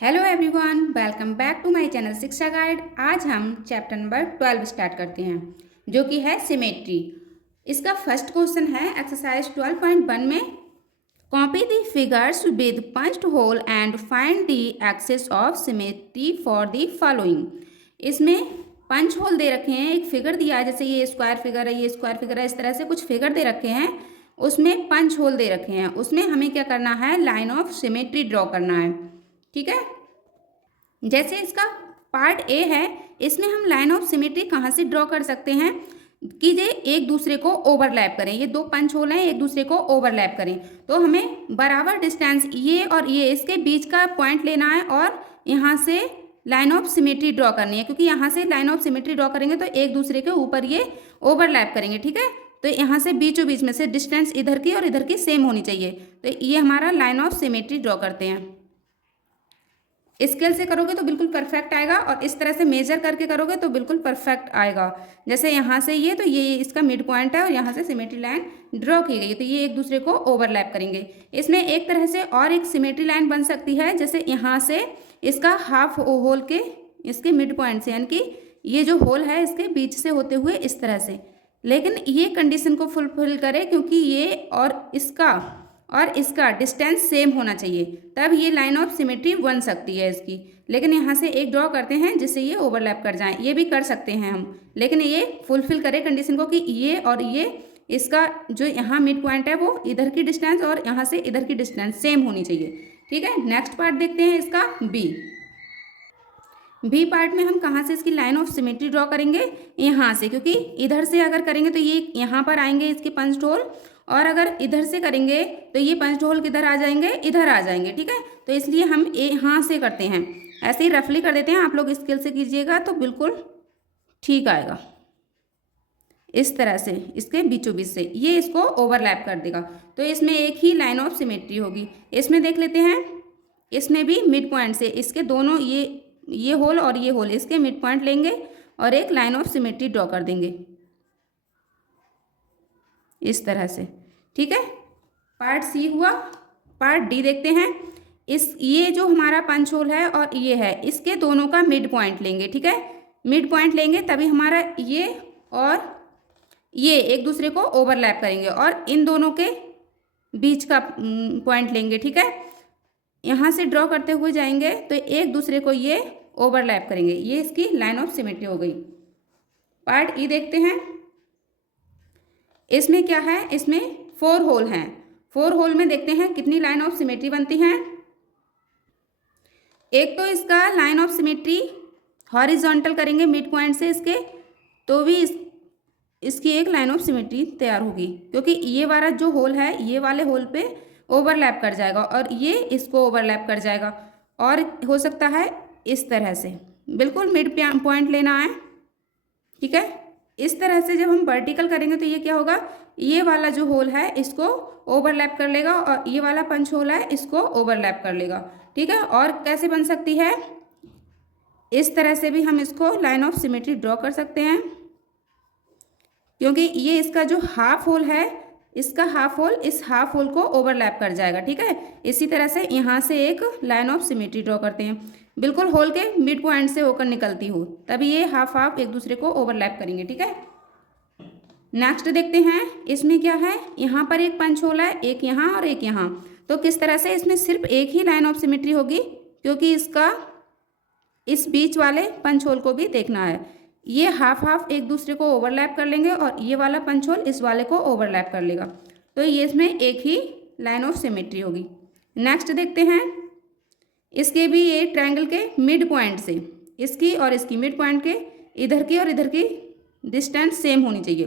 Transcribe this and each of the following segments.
Hello everyone, welcome back to my channel Shiksha guide. आज हम chapter number 12 start करते हैं, जो कि है सिमेट्री। इसका फर्स्ट क्वेश्चन है एक्सरसाइज 12.1 में copy the figures with punched hole and find the axis of symmetry for the following. इसमें पंच होल दे रखे हैं, एक फिगर दिया है, जैसे ये स्क्वायर फिगर है, ये स्क्वायर फिगर है, इस तरह से कुछ फिगर दे रखे हैं, उसमें पंच होल दे रखे हैं। उसमें हमें क्या करना है, लाइन ऑफ सिमेट्री ड्रॉ करना है। ठीक है, जैसे इसका पार्ट ए है, इसमें हम लाइन ऑफ सिमेट्री कहाँ से ड्रॉ कर सकते हैं कि ये एक दूसरे को ओवरलैप करें। ये दो पंच होल हैं, एक दूसरे को ओवरलैप करें, तो हमें बराबर डिस्टेंस ये और ये इसके बीच का पॉइंट लेना है और यहाँ से लाइन ऑफ सिमेट्री ड्रॉ करनी है, क्योंकि यहाँ से लाइन ऑफ सिमेट्री ड्रॉ करेंगे तो एक दूसरे के ऊपर ये ओवरलैप करेंगे। ठीक है, तो यहाँ से बीचों बीच में से डिस्टेंस इधर की और इधर की सेम होनी चाहिए, तो ये हमारा लाइन ऑफ सिमेट्री ड्रॉ करते हैं। स्केल से करोगे तो बिल्कुल परफेक्ट आएगा, और इस तरह से मेजर करके करोगे तो बिल्कुल परफेक्ट आएगा। जैसे यहाँ से ये, तो ये इसका मिड पॉइंट है और यहाँ से सिमेट्री लाइन ड्रॉ की गई है, तो ये एक दूसरे को ओवरलैप करेंगे। इसमें एक तरह से और एक सिमेट्री लाइन बन सकती है, जैसे यहाँ से इसका हाफ होल के इसके मिड पॉइंट से, यानी कि ये जो होल है इसके बीच से होते हुए इस तरह से, लेकिन ये कंडीशन को फुलफिल करे क्योंकि ये और इसका डिस्टेंस सेम होना चाहिए, तब ये लाइन ऑफ सिमेट्री बन सकती है इसकी। लेकिन यहाँ से एक ड्रॉ करते हैं जिससे ये ओवरलैप कर जाएं, ये भी कर सकते हैं हम, लेकिन ये फुलफिल करे कंडीशन को कि ये और ये इसका जो यहाँ मिड पॉइंट है वो इधर की डिस्टेंस और यहाँ से इधर की डिस्टेंस सेम होनी चाहिए। ठीक है, नेक्स्ट पार्ट देखते हैं इसका बी पार्ट में हम कहाँ से इसकी लाइन ऑफ सिमेट्री ड्रॉ करेंगे, यहाँ से, क्योंकि इधर से अगर करेंगे तो ये यहाँ पर आएंगे इसके पंच होल, और अगर इधर से करेंगे तो ये पंच होल किधर आ जाएंगे, इधर आ जाएंगे। ठीक है, तो इसलिए हम यहाँ से करते हैं, ऐसे ही रफली कर देते हैं। आप लोग स्केल से कीजिएगा तो बिल्कुल ठीक आएगा। इस तरह से इसके बीचों बीच से ये इसको ओवरलैप कर देगा, तो इसमें एक ही लाइन ऑफ सिमेट्री होगी। इसमें देख लेते हैं, इसमें भी मिड पॉइंट से इसके दोनों ये होल और ये होल इसके मिड पॉइंट लेंगे और एक लाइन ऑफ सिमेट्री ड्रॉ कर देंगे इस तरह से। ठीक है, पार्ट सी हुआ। पार्ट डी देखते हैं। ये जो हमारा पंच होल है और ये है, इसके दोनों का मिड पॉइंट लेंगे। ठीक है, मिड पॉइंट लेंगे तभी हमारा ये और ये एक दूसरे को ओवरलैप करेंगे, और इन दोनों के बीच का पॉइंट लेंगे। ठीक है, यहाँ से ड्रॉ करते हुए जाएंगे तो एक दूसरे को ये ओवरलैप करेंगे, ये इसकी लाइन ऑफ सिमेट्री हो गई। पार्ट ई देखते हैं। इसमें क्या है, इसमें 4 होल हैं। 4 होल में देखते हैं कितनी लाइन ऑफ सिमेट्री बनती हैं। एक तो इसका लाइन ऑफ सिमेट्री हॉरिजॉन्टल करेंगे मिड पॉइंट से इसके, तो भी इसकी एक लाइन ऑफ सिमेट्री तैयार होगी, क्योंकि ये वाला जो होल है ये वाले होल पे ओवरलैप कर जाएगा और ये इसको ओवरलैप कर जाएगा। और हो सकता है इस तरह से बिल्कुल मिड पॉइंट लेना है। ठीक है, इस तरह से जब हम वर्टिकल करेंगे तो ये क्या होगा, ये वाला जो होल है इसको ओवरलैप कर लेगा और ये वाला पंच होल है इसको ओवरलैप कर लेगा। ठीक है, और कैसे बन सकती है, इस तरह से भी हम इसको लाइन ऑफ सिमेट्री ड्रॉ कर सकते हैं, क्योंकि ये इसका जो हाफ होल है, इसका हाफ होल इस हाफ होल को ओवरलैप कर जाएगा। ठीक है, इसी तरह से यहाँ से एक लाइन ऑफ सिमेट्री ड्रॉ करते हैं, बिल्कुल होल के मिड पॉइंट से होकर निकलती हो, तभी ये हाफ हाफ एक दूसरे को ओवरलैप करेंगे। ठीक है, नेक्स्ट देखते हैं। इसमें क्या है, यहाँ पर एक पंच होल है, एक यहाँ और एक यहाँ, तो किस तरह से इसमें सिर्फ एक ही लाइन ऑफ सिमेट्री होगी, क्योंकि इसका इस बीच वाले पंच होल को भी देखना है। ये हाफ हाफ एक दूसरे को ओवरलैप कर लेंगे और ये वाला पंच होल इस वाले को ओवरलैप कर लेगा, तो ये इसमें एक ही लाइन ऑफ सिमेट्री होगी। नेक्स्ट देखते हैं। इसके भी ये ट्रायंगल के मिड पॉइंट से, इसकी और इसकी मिड पॉइंट के इधर की और इधर की डिस्टेंस सेम होनी चाहिए,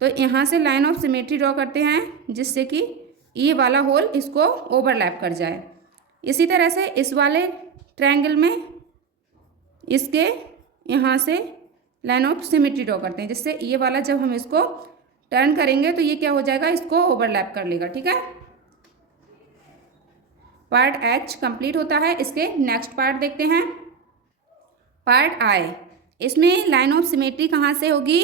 तो यहाँ से लाइन ऑफ सिमेट्री ड्रॉ करते हैं जिससे कि ये वाला होल इसको ओवरलैप कर जाए। इसी तरह से इस वाले ट्रायंगल में इसके यहाँ से लाइन ऑफ सिमेट्री ड्रॉ करते हैं, जिससे ये वाला जब हम इसको टर्न करेंगे तो ये क्या हो जाएगा, इसको ओवरलैप कर लेगा। ठीक है, पार्ट एच कंप्लीट होता है। इसके नेक्स्ट पार्ट देखते हैं, पार्ट आई। इसमें लाइन ऑफ सिमेट्री कहाँ से होगी,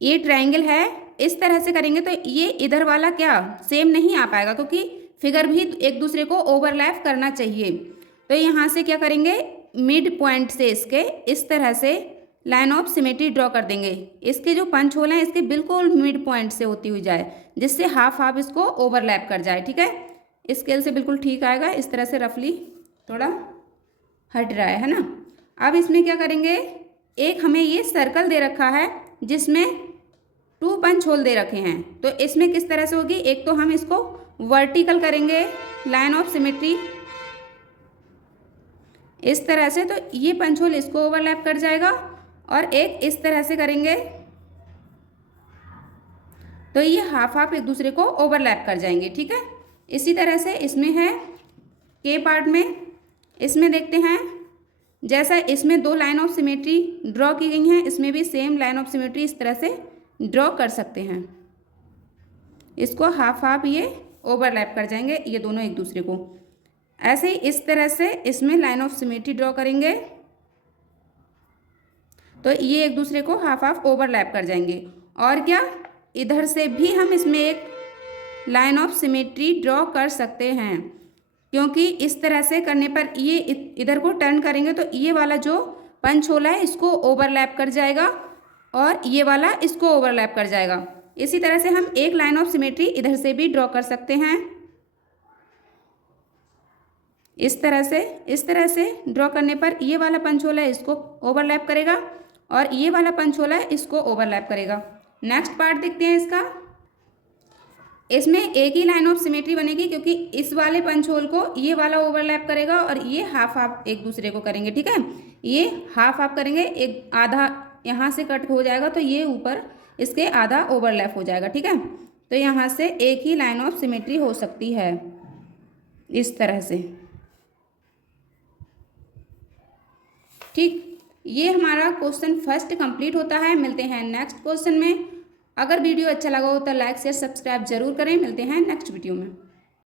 ये ट्रायंगल है, इस तरह से करेंगे तो ये इधर वाला क्या सेम नहीं आ पाएगा, क्योंकि फिगर भी एक दूसरे को ओवरलैप करना चाहिए। तो यहाँ से क्या करेंगे, मिड पॉइंट से इसके इस तरह से लाइन ऑफ सिमेट्री ड्रॉ कर देंगे। इसके जो पंच होल हैं इसके बिल्कुल मिड पॉइंट से होती हुई जाए, जिससे हाफ हाफ इसको ओवरलैप कर जाए। ठीक है, स्केल से बिल्कुल ठीक आएगा। इस तरह से रफली थोड़ा हट रहा है ना। अब इसमें क्या करेंगे, एक हमें ये सर्कल दे रखा है जिसमें 2 पंच होल दे रखे हैं। तो इसमें किस तरह से होगी, एक तो हम इसको वर्टिकल करेंगे लाइन ऑफ सिमेट्री इस तरह से, तो ये पंच होल इसको ओवरलैप कर जाएगा, और एक इस तरह से करेंगे तो ये हाफ हाफ एक दूसरे को ओवरलैप कर जाएंगे। ठीक है, इसी तरह से इसमें है के पार्ट में, इसमें देखते हैं जैसा इसमें 2 लाइन ऑफ सिमेट्री ड्रॉ की गई हैं, इसमें भी सेम लाइन ऑफ सिमेट्री इस तरह से ड्रॉ कर सकते हैं। इसको हाफ हाफ ये ओवरलैप कर जाएंगे ये दोनों एक दूसरे को। ऐसे ही इस तरह से इसमें लाइन ऑफ सिमेट्री ड्रॉ करेंगे तो ये एक दूसरे को हाफ हाफ ओवरलैप कर जाएंगे। और क्या, इधर से भी हम इसमें एक लाइन ऑफ सिमेट्री ड्रॉ कर सकते हैं, क्योंकि इस तरह से करने पर ये इधर को टर्न करेंगे तो ये वाला जो पंच होल है इसको ओवरलैप कर जाएगा और ये वाला इसको ओवरलैप कर जाएगा। इसी तरह से हम एक लाइन ऑफ सिमेट्री इधर से भी ड्रॉ कर सकते हैं। इस तरह से ड्रॉ करने पर ये वाला पंच होल है इसको ओवरलैप करेगा और ये वाला पंच होल है इसको ओवरलैप करेगा। नेक्स्ट पार्ट देखते हैं इसका। इसमें एक ही लाइन ऑफ सिमेट्री बनेगी क्योंकि इस वाले पंच होल को ये वाला ओवरलैप करेगा और ये हाफ हाफ एक दूसरे को करेंगे। ठीक है, ये हाफ हाफ करेंगे, एक आधा यहाँ से कट हो जाएगा तो ये ऊपर इसके आधा ओवरलैप हो जाएगा। ठीक है, तो यहाँ से एक ही लाइन ऑफ सिमेट्री हो सकती है इस तरह से। ठीक, ये हमारा क्वेश्चन फर्स्ट कंप्लीट होता है। मिलते हैं नेक्स्ट क्वेश्चन में। अगर वीडियो अच्छा लगा हो तो लाइक शेयर सब्सक्राइब जरूर करें। मिलते हैं नेक्स्ट वीडियो में।